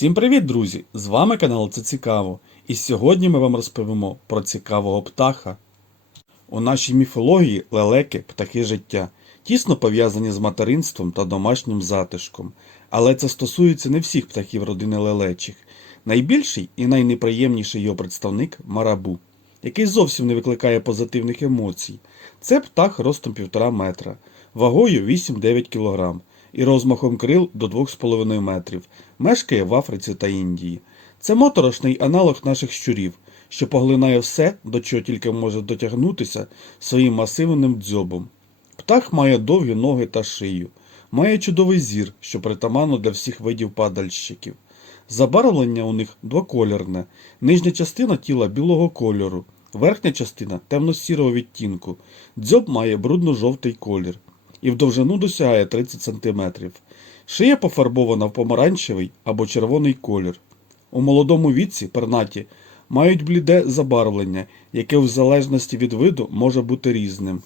Всім привіт, друзі! З вами канал Це Цікаво. І сьогодні ми вам розповімо про цікавого птаха. У нашій міфології лелеки птахи життя, тісно пов'язані з материнством та домашнім затишком. Але це стосується не всіх птахів родини лелечих. Найбільший і найнеприємніший його представник марабу, який зовсім не викликає позитивних емоцій. Це птах ростом 1,5 метра, вагою 8-9 кг і розмахом крил до 2,5 метрів. Мешкає в Африці та Індії. Це моторошний аналог наших щурів, що поглинає все, до чого тільки може дотягнутися своїм масивним дзьобом. Птах має довгі ноги та шию, має чудовий зір, що притаманно для всіх видів падальщиків. Забарвлення у них двокольорне, нижня частина тіла білого кольору, верхня частина темно-сірого відтінку, дзьоб має брудно-жовтий колір і в довжину досягає 30 см. Шия пофарбована в помаранчевий або червоний колір. У молодому віці пернаті мають бліде забарвлення, яке в залежності від виду може бути різним.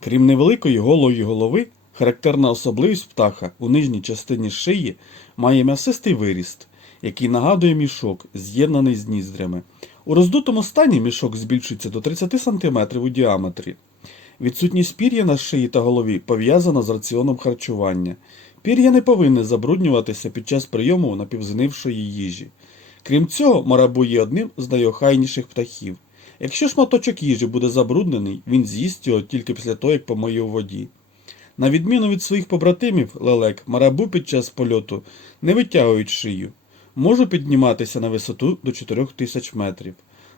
Крім невеликої голої голови, характерна особливість птаха у нижній частині шиї має м'ясистий виріст, який нагадує мішок, з'єднаний з ніздрями. У роздутому стані мішок збільшується до 30 см у діаметрі. Відсутність пір'я на шиї та голові пов'язана з раціоном харчування. Пір'я не повинне забруднюватися під час прийому напівзнившої їжі. Крім цього, марабу є одним з найохайніших птахів. Якщо шматочок їжі буде забруднений, він з'їсть його тільки після того, як помиє у воді. На відміну від своїх побратимів, лелек, марабу під час польоту не витягують шию. Можуть підніматися на висоту до 4000 метрів.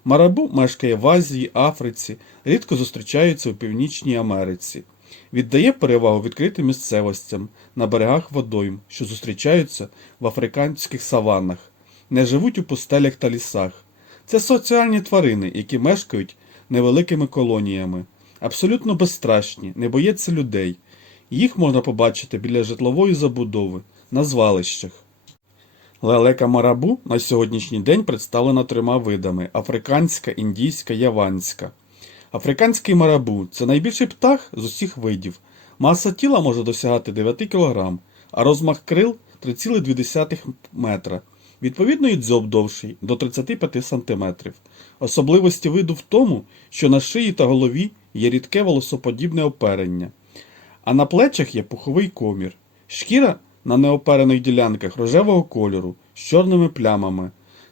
Марабу мешкає в Азії, Африці, рідко зустрічаються у Північній Америці. Віддає перевагу відкритим місцевостям на берегах водойм, що зустрічаються в африканських саваннах, не живуть у пустелях та лісах. Це соціальні тварини, які мешкають невеликими колоніями, абсолютно безстрашні, не бояться людей. Їх можна побачити біля житлової забудови, на звалищах. Лелека марабу на сьогоднішній день представлена трьома видами: африканська, індійська, яванська. Африканський марабу це найбільший птах з усіх видів. Маса тіла може досягати 9 кг, а розмах крил 3,2 метра. Відповідно, і дзьоб довший до 35 см. Особливості виду в тому, що на шиї та голові є рідке волосоподібне оперення, а на плечах є пуховий комір. Шкіра на неоперених ділянках рожевого кольору з чорними плямами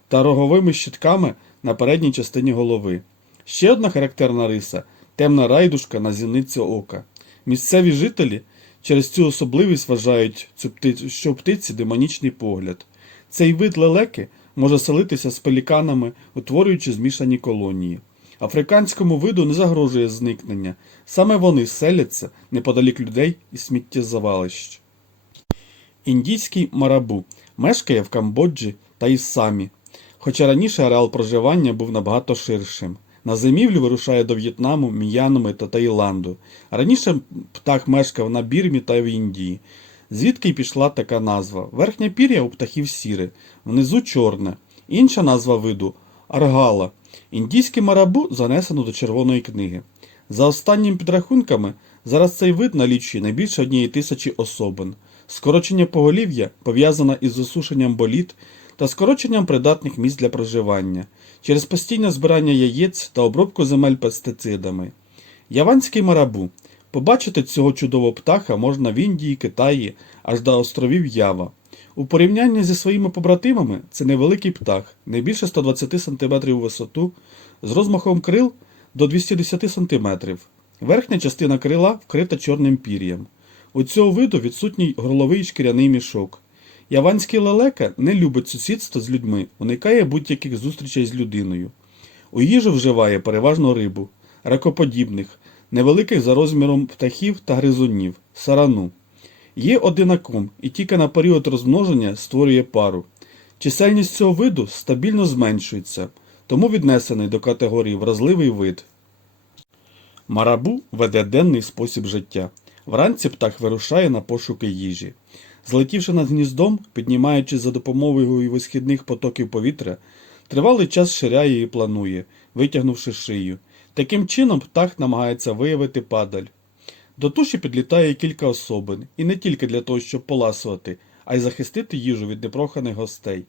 та роговими щитками на передній частині голови. Ще одна характерна риса темна райдушка на зіниці ока. Місцеві жителі через цю особливість вважають цю птицю, що птиці демонічний погляд. Цей вид лелеки може селитися з пеліканами, утворюючи змішані колонії. Африканському виду не загрожує зникнення. Саме вони селяться неподалік людей і сміттєзавалищ. Індійський марабу мешкає в Камбоджі та Іссамі, хоча раніше ареал проживання був набагато ширшим. На зимівлю вирушає до В'єтнаму, Міянми та Таїланду. Раніше птах мешкав на Бірмі та в Індії. Звідки й пішла така назва? Верхнє пір'я у птахів сіре, внизу чорне. Інша назва виду аргала. Індійське марабу занесено до Червоної книги. За останніми підрахунками, зараз цей вид налічує не більше однієї тисячі особин. Скорочення поголів'я пов'язане із засушенням боліт та скороченням придатних місць для проживання через постійне збирання яєць та обробку земель пестицидами. Яванський марабу. Побачити цього чудового птаха можна в Індії, Китаї, аж до островів Ява. У порівнянні зі своїми побратимами це невеликий птах, не більше 120 см у висоту, з розмахом крил до 210 см. Верхня частина крила вкрита чорним пір'ям. У цього виду відсутній горловий шкіряний мішок. Яванський лелека не любить сусідство з людьми, уникає будь-яких зустрічей з людиною. У їжу вживає переважно рибу, ракоподібних, невеликих за розміром птахів та гризунів, сарану. Є одинаком і тільки на період розмноження створює пару. Чисельність цього виду стабільно зменшується, тому віднесений до категорії вразливий вид. Марабу веде денний спосіб життя. Вранці птах вирушає на пошуки їжі. Злетівши над гніздом, піднімаючись за допомогою висхідних потоків повітря, тривалий час ширяє і планує, витягнувши шию. Таким чином птах намагається виявити падаль. До туші підлітає кілька особин, і не тільки для того, щоб поласувати, а й захистити їжу від непроханих гостей.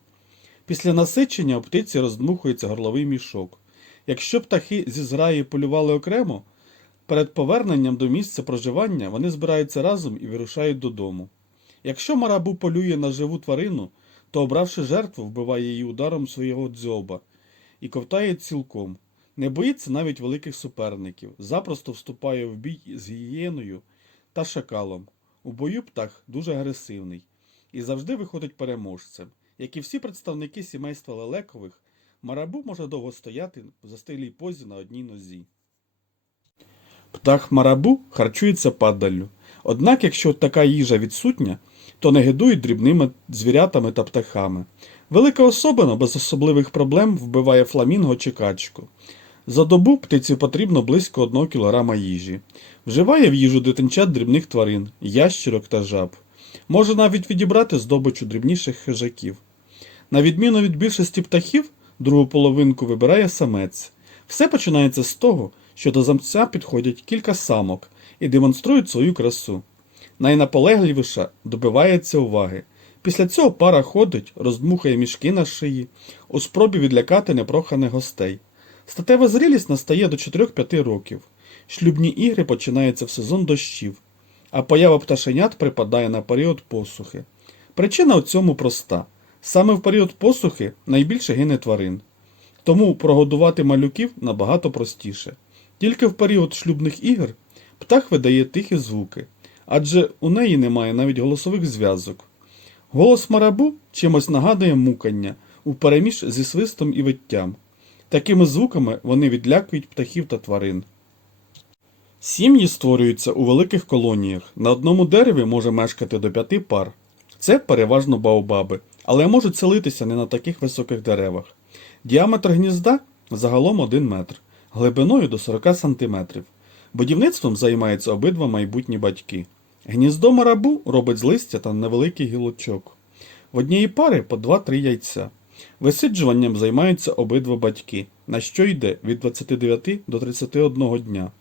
Після насичення у птиці роздмухується горловий мішок. Якщо птахи зі зграї полювали окремо, перед поверненням до місця проживання вони збираються разом і вирушають додому. Якщо марабу полює на живу тварину, то, обравши жертву, вбиває її ударом свого дзьоба і ковтає цілком. Не боїться навіть великих суперників, запросто вступає в бій з гієною та шакалом. У бою птах дуже агресивний і завжди виходить переможцем. Як і всі представники сімейства лелекових, марабу може довго стояти в застилій позі на одній нозі. Птах марабу харчується падаллю. Однак, якщо така їжа відсутня, то не гидують дрібними звірятами та птахами. Велика особина без особливих проблем вбиває фламінго чи качку. За добу птиці потрібно близько 1 кг їжі. Вживає в їжу дитинчат дрібних тварин, ящерок та жаб. Може навіть відібрати здобичу дрібніших хижаків. На відміну від більшості птахів, другу половинку вибирає самець. Все починається з того, що до самця підходять кілька самок і демонструють свою красу. Найнаполегливіша добивається уваги. Після цього пара ходить, роздмухає мішки на шиї, у спробі відлякати непроханих гостей. Статева зрілість настає до 4-5 років. Шлюбні ігри починаються в сезон дощів, а поява пташенят припадає на період посухи. Причина у цьому проста. Саме в період посухи найбільше гине тварин. Тому прогодувати малюків набагато простіше. Тільки в період шлюбних ігор птах видає тихі звуки, адже у неї немає навіть голосових зв'язок. Голос марабу чимось нагадує мукання у переміж зі свистом і виттям. Такими звуками вони відлякують птахів та тварин. Сім'ї створюються у великих колоніях. На одному дереві може мешкати до п'яти пар. Це переважно баобаби, але можуть селитися не на таких високих деревах. Діаметр гнізда загалом 1 метр, глибиною до 40 см. Будівництвом займаються обидва майбутні батьки. Гніздо марабу робить з листя та невеликий гілочок. В однієї пари по 2-3 яйця. Висиджуванням займаються обидва батьки, на що йде від 29 до 31 дня.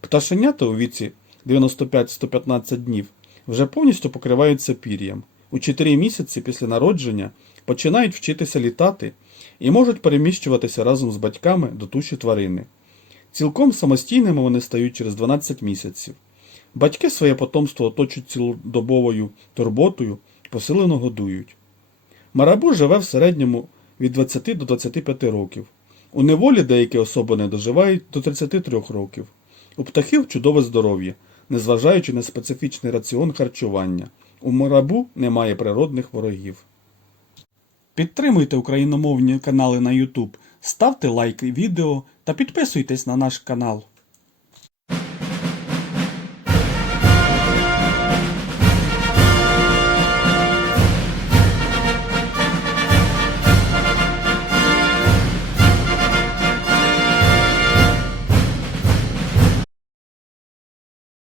Пташенята у віці 95-115 днів вже повністю покриваються пір'ям. У 4 місяці після народження починають вчитися літати і можуть переміщуватися разом з батьками до туші тварини. Цілком самостійними вони стають через 12 місяців. Батьки своє потомство оточують цілодобовою турботою, посилено годують. Марабу живе в середньому від 20 до 25 років. У неволі деякі особини доживають до 33 років. У птахів чудове здоров'я, незважаючи на специфічний раціон харчування. У марабу немає природних ворогів. Підтримуйте україномовні канали на YouTube, ставте лайки відео та підписуйтесь на наш канал.